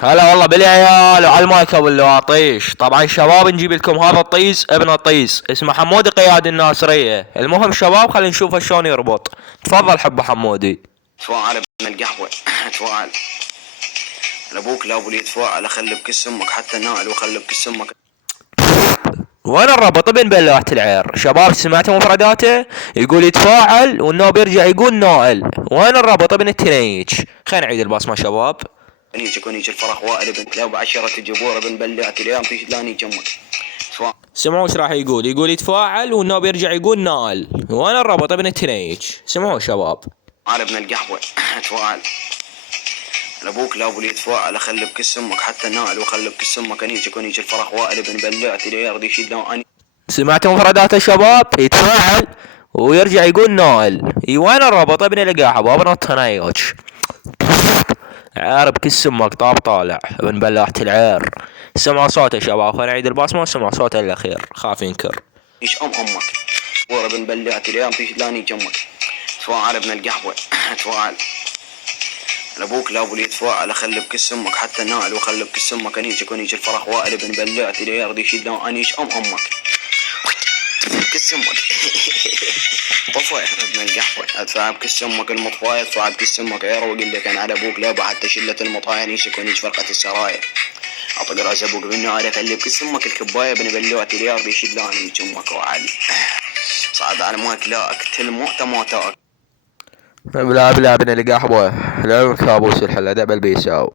هلا والله بالعيال وعلى المايكة واللواطيش. طبعا شباب نجيب لكم هذا الطيز ابن الطيز اسمه حمودي قياد الناصرية. المهم شباب خلينا نشوفه شلون يربط. تفضل حبه حمودي. تفاعل ابن القهوة. تفاعل لابوك لا ابو لي تفاعل اخلي بكس امك حتى نائل واخلي بكس امك. وين الربط ابن بلوعة العير؟ شباب سمعتوا مفرداته؟ يقول يتفاعل والنوب يرجع يقول نائل. وين الربط ابن التنيج؟ خلينا نعيد البصمة شباب. كونيج الفرح وائل ابن كلاب عشرة جبور ابن بلعة اليوم تشلاني جمك. سمعوا ايش راح يقول؟ يقول يتفاعل والنوب يرجع يقول نائل. وين الربط ابن التنيج؟ سمعوا شباب. تفاعل ابن القهوة. تفاعل لابوك لا ابو لي تفاعل اخلي بكس امك حتى نائل واخلي بكس امك كونيج الفرح وائل ابن بلعة اليوم يشلاني. سمعتوا مفردات الشباب؟ يتفاعل ويرجع يقول نائل. وين الربط ابن القحبة ابن التنيج؟ عارب كس امك طاب طالع ابن بلاحة العير. سمعوا صوته يا شباب. خلينا نعيد البصمة. سمعوا صوته الاخير خاف ينكر. ايش امك ورا ابن بلعة اليوم تشلاني جمك. تفاعل ابن القهوة. تفاعل لابوك لا ابو لي تفاعل اخلي بكس امك حتى نائل واخلي بكس امك كونيج الفرح وائل ابن بلعة اليوم يشلاني انيش امك. كس امك. طفى ابن القهوة. ادفع بكس امك المطفاية ادفع بكس امك عير واقول لك انا على ابوك لابا حتى شلة المطايا يكونيج فرقة السرايا. اطق راس ابوك بالنهار اخلي بكس امك الكباية ابن بلعة اليوم يشلاني امك وعلي. صعد على موت لا اقتل موت موتاك. بلا ابن القحبة لا كابوس الحلا دبل بيساو.